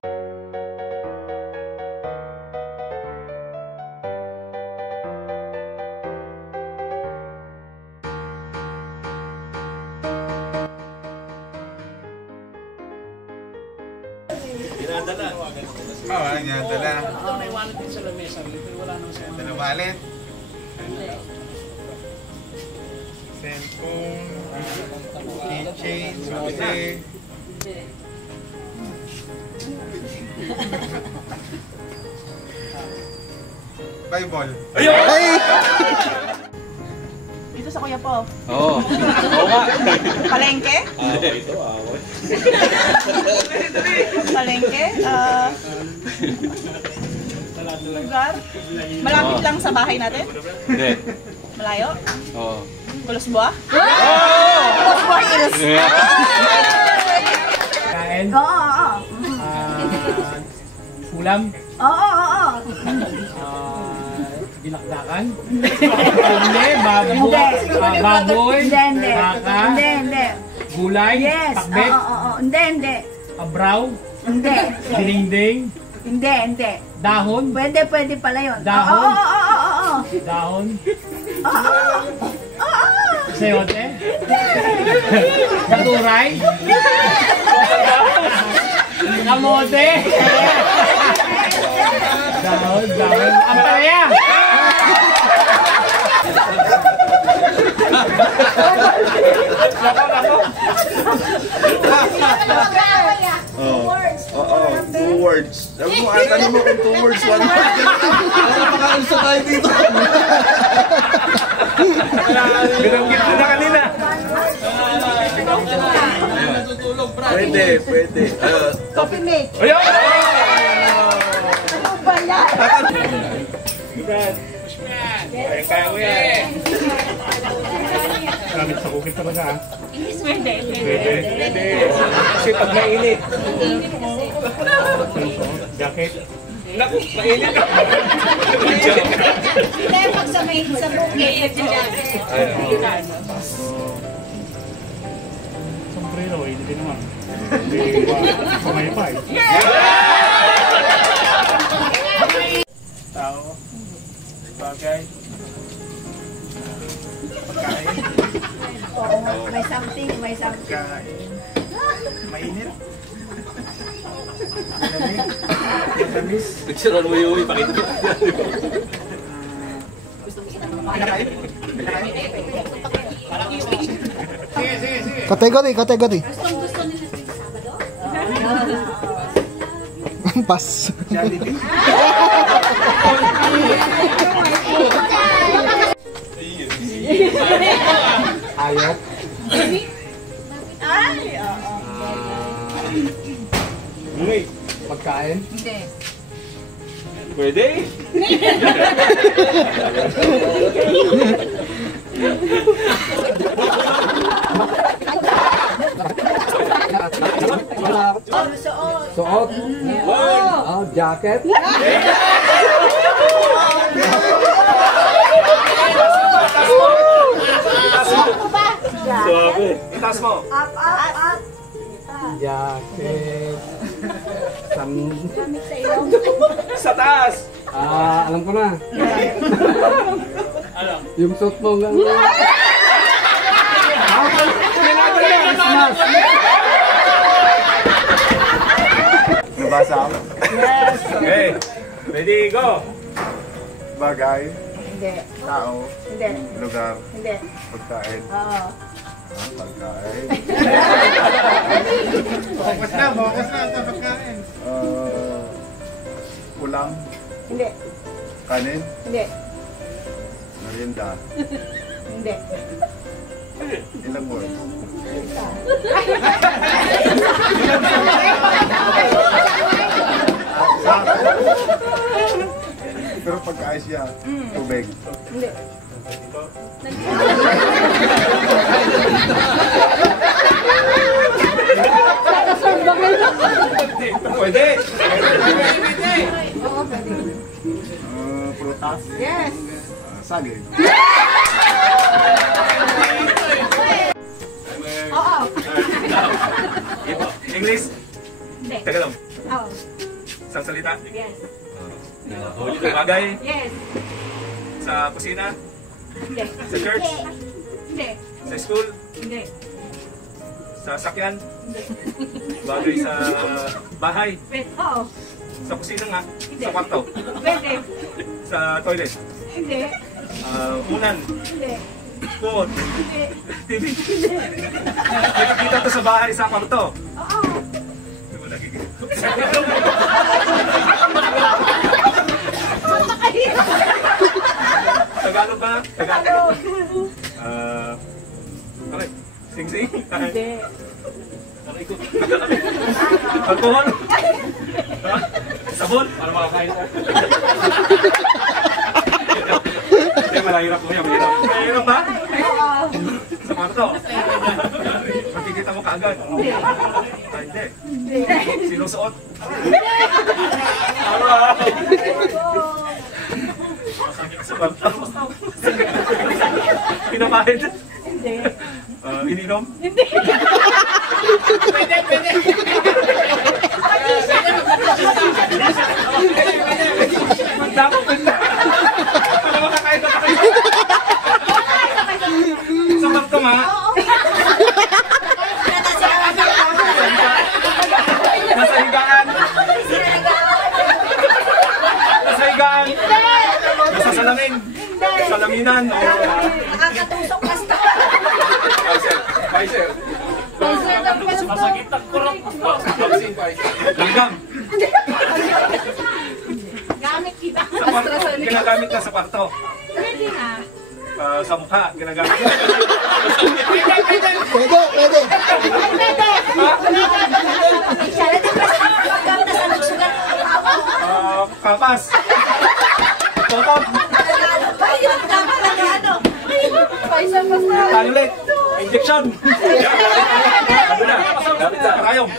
Ginadala. Oo, ginadala. Ito, may wallet din sa lamesa. Wala nang sa Ito na wallet. Cellphone, keychain, susi. Bible. Ay! Dito sa Kuya Po. Oo. Oo nga. Palengke? Ito, away. Palengke? Lugar? Malapit lang sa bahay natin? Hindi. Malayo? Oo. Kulusbuah? Kulusbuah Hills! kain. Oo. Ulam. Oo. Dinakdakan. Hindi, baboy. Hindi. Baka. Hindi. Gulay. Yes. Pakbet. Oo. Hindi. Abraw. Hindi. Dinding. Hindi. Dahon. Pwede pala yun. Dahon? Oo. Dahon. Oo. Sayote. Katuray. Kamote. Dahon. Ampalaya. Two words. Sabi mo, tanong mo kung 2 words, 1 word. Ano makakalisa tayo dito? Binanggit ko na kanina. Pwede. Coffee mate. Ayun! Ano ba yan? Kaya mo yan. Gamit sa kukit talaga ah. Pwede. Kasi pag mainit. Jacket. Naku, mainit. Hindi, pag sa bukit. Sombrero, hindi naman. Hindi kumay pa eh. Tao. Bagay. Pagkain. Oo, may something. Pagkain. Mainit. Matamis. Picturean mo yung ipakita mo. Sige. Category. Gusto nila sa Sabado? Pass. Jollibee. Ayok. Ay, Pagkain. Hindi. Pwede. Suot. Jacket. Itas mo. Up. Jacket. Gamit sa ilong. Sa taas. Alam ko na. Yung suot mo nga. Nabasa ako. Yes. Okay. Ready, go. Bagay, Hindi. tao, Hindi. lugar, Hindi. pagkain. Oo. Pagkain. Focus na sa pagkain. Ulam, Hindi. kanin, Hindi. merienda. Hindi. Ilang words? Pero pagkain siya, tubig. Hindi. Pwede. Oo, pwede. Prutas, Yes. saging. Oo. English. Hindi. Tagalog. Oo. Sa salita. Yes. Bagay. Yes. Sa kusina. Hindi. Sa church. Hindi. Sa school. Hindi. Sa sakyan. Bagay sa bahay. Pwede. Oo. Sa kusina nga. Sa kwarto. Pwede. Sa toilet. Hindi. Unan. Hindi. Phone. Hindi. TV. Nakikita to sa bahay sa kwarto. Oo. Di ba nakikita? Tagalog ba? Tagalog. Okay. Sing-sing? Hindi. Nakikot. Alcohol? Ha? Sabon? Para makakain ka. Hindi, malahirap mo yan. Mahirap ba? Oo. Sa kwarto? Makikita mo kaagad? Hindi. Hindi. Hindi. Sinusuot? Sa kwarto? Pinapahid? Hindi. Ininom? Hindi. Magdakot na. Ano makakain na tayo? Sa kwarto nga? Nasa higaan? Nasa higaan? Nasa salamin? Salaminan? Nakakatusok basta. Pfizer? Masagitag kurang. Langgam? Gamit kita. Sa kwarto? Ginagamit na sa kwarto? Pwede na. Sa mukha? Ginagamit? Pwede, pwede. Kapas? Totop? Tanulit? Injection? Ano na? Dapat sa karayong?